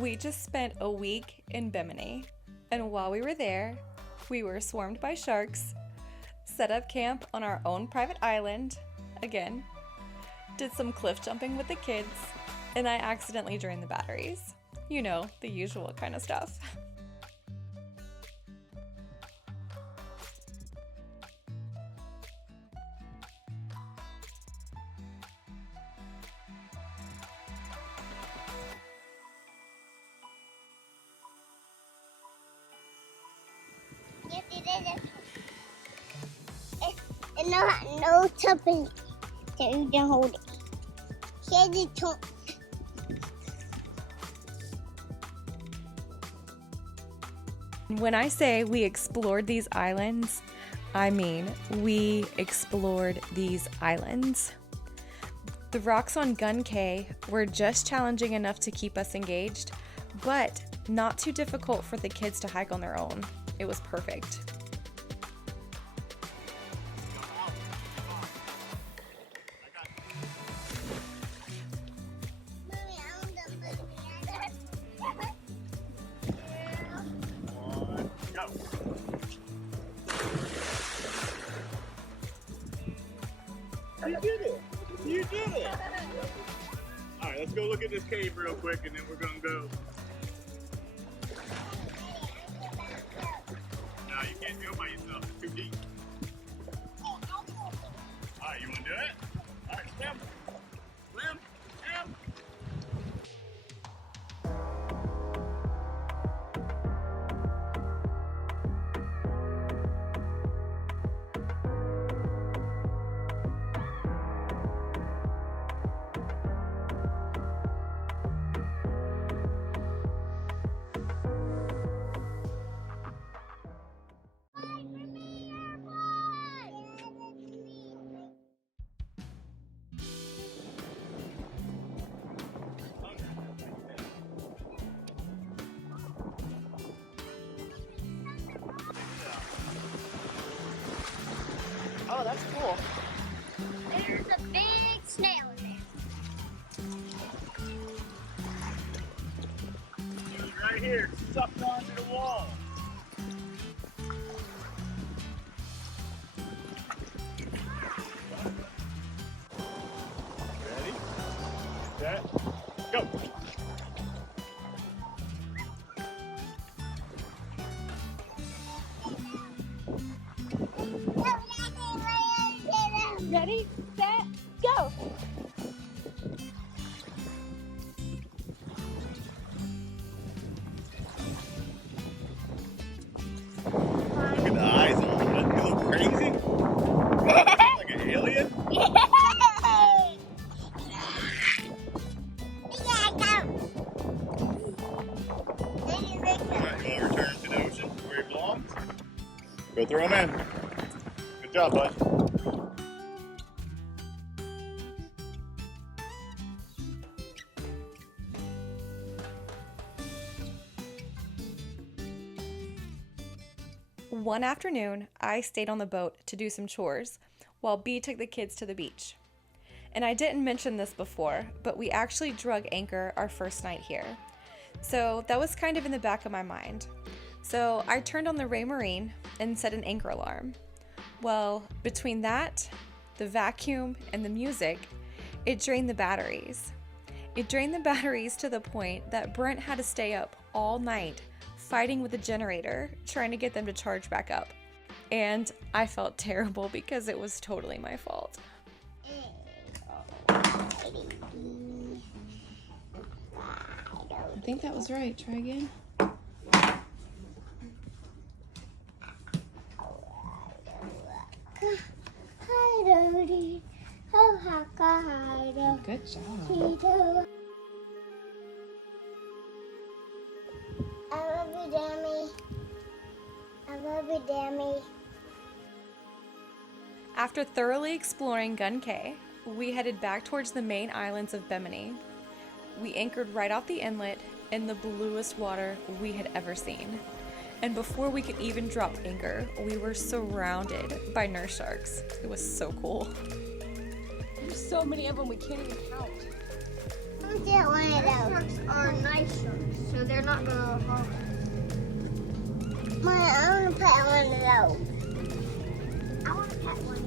We just spent a week in Bimini, and while we were there, we were swarmed by sharks, set up camp on our own private island, again, did some cliff jumping with the kids, and I accidentally drained the batteries. You know, the usual kind of stuff. No jumping, so you can hold it. Here's the top. When I say we explored these islands, I mean we explored these islands. The rocks on Gun Cay were just challenging enough to keep us engaged, but not too difficult for the kids to hike on their own. It was perfect. You did it! You did it! Alright, let's go look at this cave real quick and then we're gonna go. No, you can't go by yourself, it's too deep. Alright, you wanna do it? Alright, swim! Swim! Swim! Oh, that's cool. There's a big snail in there. It's right here, it's sucked onto the wall. Ready? Set, go! Ready, set, go! Look at the eyes on it. Doesn't it look crazy? Like an alien? Alright, you want to return to the ocean where he belongs? Go throw him in. Good job, bud. One afternoon, I stayed on the boat to do some chores while B took the kids to the beach. And I didn't mention this before, but we actually drug anchor our first night here. So that was kind of in the back of my mind. So I turned on the Raymarine and set an anchor alarm. Well, between that, the vacuum, and the music, it drained the batteries. It drained the batteries to the point that Brent had to stay up all night fighting with the generator, trying to get them to charge back up. And I felt terrible because it was totally my fault. I think that was right. Try again. Good job. I love you, Dammy. I love you, Dammy. After thoroughly exploring Gun Cay, we headed back towards the main islands of Bimini. We anchored right off the inlet in the bluest water we had ever seen. And before we could even drop anchor, we were surrounded by nurse sharks. It was so cool. There's so many of them we can't even count. Let's get one of those. Sharks are nice sharks, so they're not gonna harm us. Mom, I want to pet one of those. I want to pet one.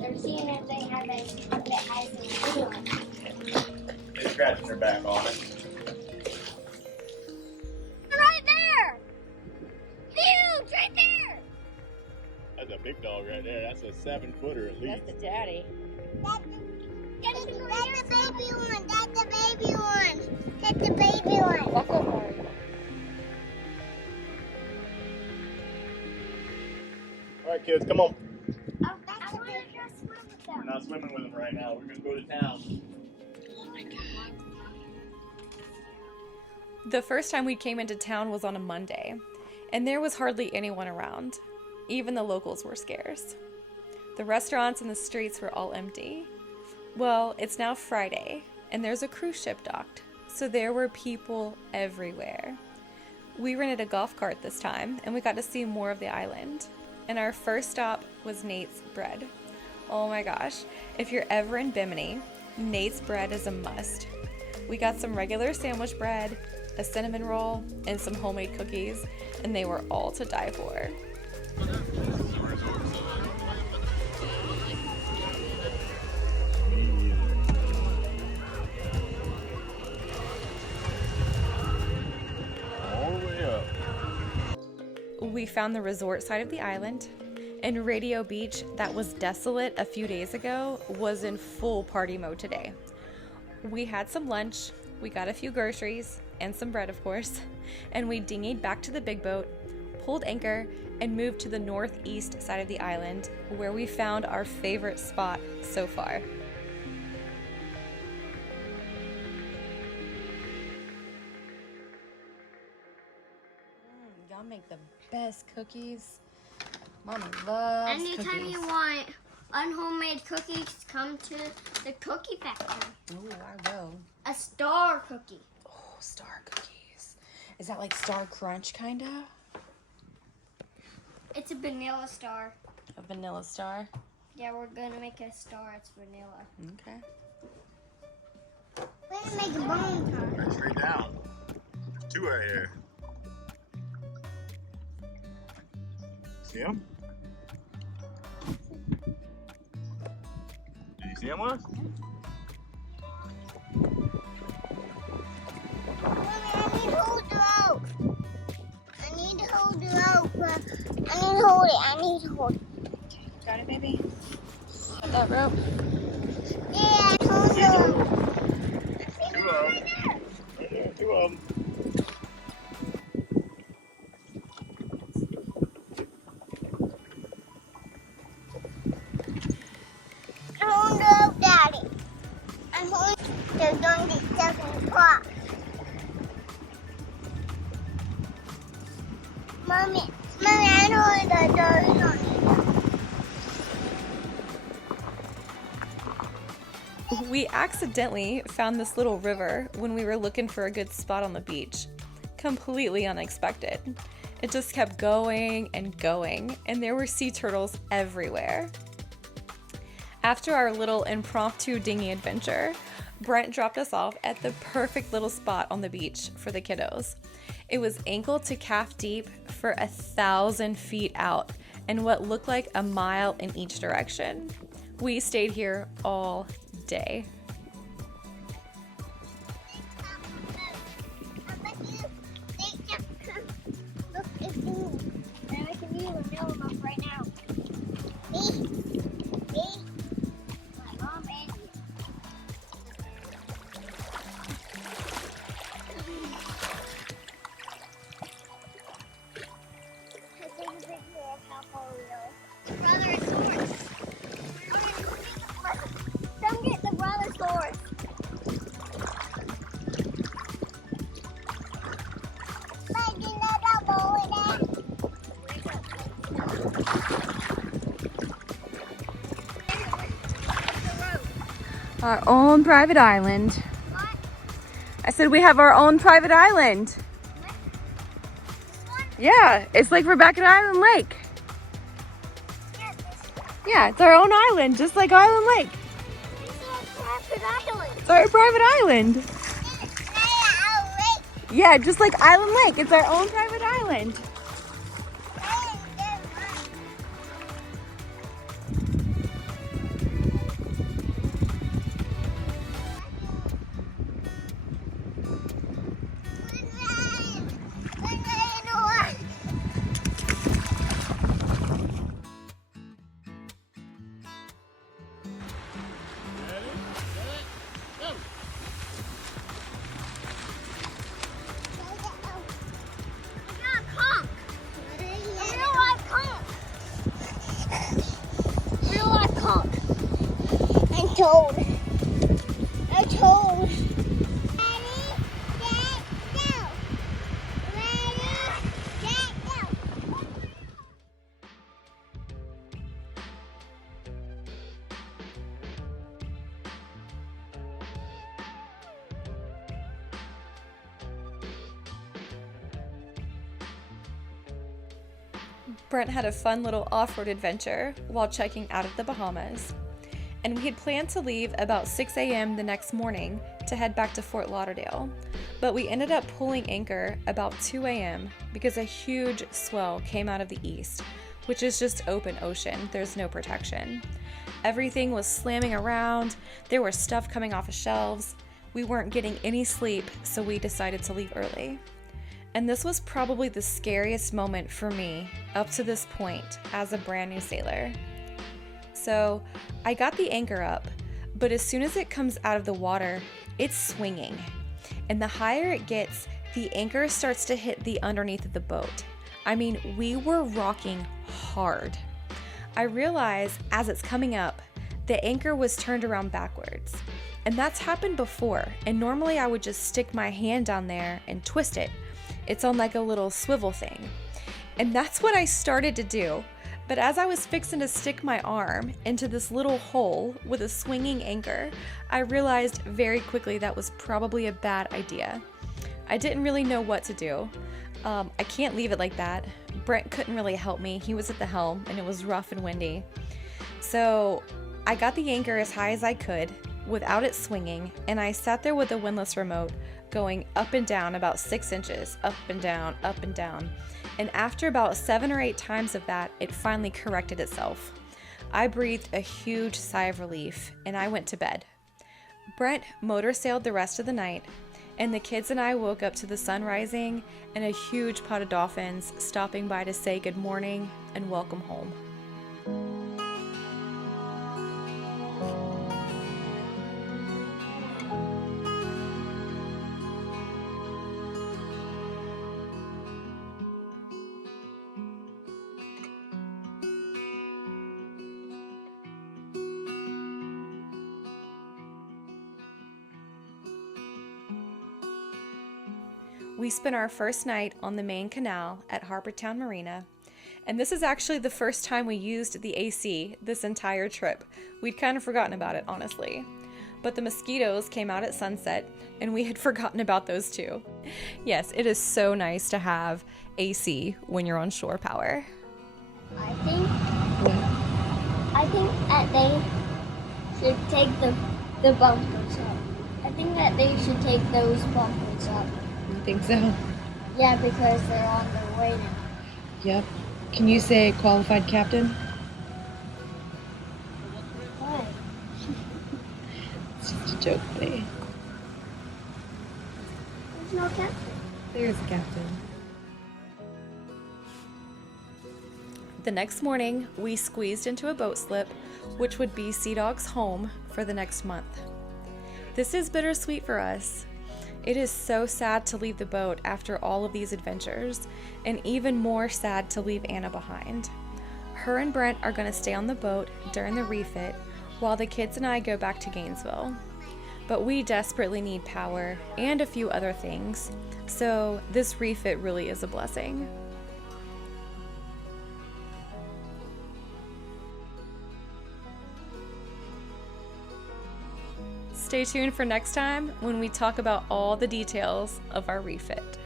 They're seeing if they have a that has some food on it. They're scratching their back on it. Right there! Huge! Right there! That's a big dog right there. That's a 7-footer at least. That's the daddy. That's the baby one. That's the baby one. That's the baby one. Walk over. All right, kids, come on. I want to go swim with them. We're not swimming with them right now. We're gonna go to town. The first time we came into town was on a Monday, and there was hardly anyone around. Even the locals were scarce. The restaurants and the streets were all empty. Well, it's now Friday, and there's a cruise ship docked, so there were people everywhere. We rented a golf cart this time, and we got to see more of the island. And our first stop was Nate's Bread. Oh my gosh, if you're ever in Bimini, Nate's Bread is a must. We got some regular sandwich bread, a cinnamon roll, and some homemade cookies, and they were all to die for. All the way up. We found the resort side of the island, and Radio Beach, that was desolate a few days ago, was in full party mode today. We had some lunch, we got a few groceries, and some bread, of course, and we dinghied back to the big boat, pulled anchor, and moved to the northeast side of the island, where we found our favorite spot so far. Y'all make the best cookies. Mommy loves Anytime cookies. you want unhomemade cookies, come to the cookie factory. Ooh, I will. A star cookie. Oh, star cookies. Is that like Star Crunch, kind of? It's a vanilla star. A vanilla star? Yeah, we're gonna make a star. It's vanilla. Okay. We're going to make a bone car. Right straight down. There's 2 right here. See him? Did you see him, Wes? I need to hold the rope. I need to hold it. Got it, baby? Got that rope? Yeah, I hold the rope. 2 of them. Right there, 2 of them. I'm holding the rope, Daddy. I'm holding the gun that's stuck in the pot. Mommy, I'm holding the doors on it. We accidentally found this little river when we were looking for a good spot on the beach. Completely unexpected. It just kept going and going, and there were sea turtles everywhere. After our little impromptu dinghy adventure, Brent dropped us off at the perfect little spot on the beach for the kiddos. It was ankle to calf deep for 1,000 feet out and what looked like a mile in each direction. We stayed here all day. Look, it's me. And I can use a nail them up right now. Me. My mom and you. Take a picture of how far we are. Brothersaurus. Come get the brothersaurus. Our own private island. What? I said we have our own private island. This one? Yeah, it's like we're back at Island Lake. Yeah, this one. Yeah, it's our own island, just like Island Lake. This is a private island. It's our private island. Yeah, just like Island Lake. It's our own private island. Told. I told. Ready, get, go. Ready, get, go. Brent had a fun little off-road adventure while checking out of the Bahamas. And we had planned to leave about 6 a.m. the next morning to head back to Fort Lauderdale, but we ended up pulling anchor about 2 a.m. because a huge swell came out of the east, which is just open ocean. There's no protection. Everything was slamming around. There was stuff coming off of shelves. We weren't getting any sleep, so we decided to leave early. And this was probably the scariest moment for me up to this point as a brand new sailor. So I got the anchor up, but as soon as it comes out of the water, it's swinging. And the higher it gets, the anchor starts to hit the underneath of the boat. I mean, we were rocking hard. I realized as it's coming up, the anchor was turned around backwards. And that's happened before, and normally I would just stick my hand down there and twist it. It's on like a little swivel thing. And that's what I started to do. But as I was fixing to stick my arm into this little hole with a swinging anchor, I realized very quickly that was probably a bad idea. I didn't really know what to do. I can't leave it like that. Brent couldn't really help me. He was at the helm and it was rough and windy. So I got the anchor as high as I could without it swinging, and I sat there with the windlass remote going up and down about 6 inches, up and down, up and down. And after about 7 or 8 times of that, it finally corrected itself. I breathed a huge sigh of relief, and I went to bed. Brent motor sailed the rest of the night, and the kids and I woke up to the sun rising and a huge pod of dolphins stopping by to say good morning and welcome home. We spent our first night on the main canal at Harbortown Marina, and this is actually the first time we used the AC this entire trip. We'd kind of forgotten about it, honestly. But the mosquitoes came out at sunset, and we had forgotten about those too. Yes, it is so nice to have AC when you're on shore power. I think that they should take the bumpers up. I think that they should take those bumpers up. You think so? Yeah, because they're on their way now. Yep. Can you say qualified captain? What? It's just a joke, buddy. There's no captain. There's a captain. The next morning, we squeezed into a boat slip, which would be Sea Dog's home for the next month. This is bittersweet for us. It is so sad to leave the boat after all of these adventures, and even more sad to leave Anna behind. Her and Brent are going to stay on the boat during the refit, while the kids and I go back to Gainesville. But we desperately need power and a few other things, so this refit really is a blessing. Stay tuned for next time when we talk about all the details of our refit.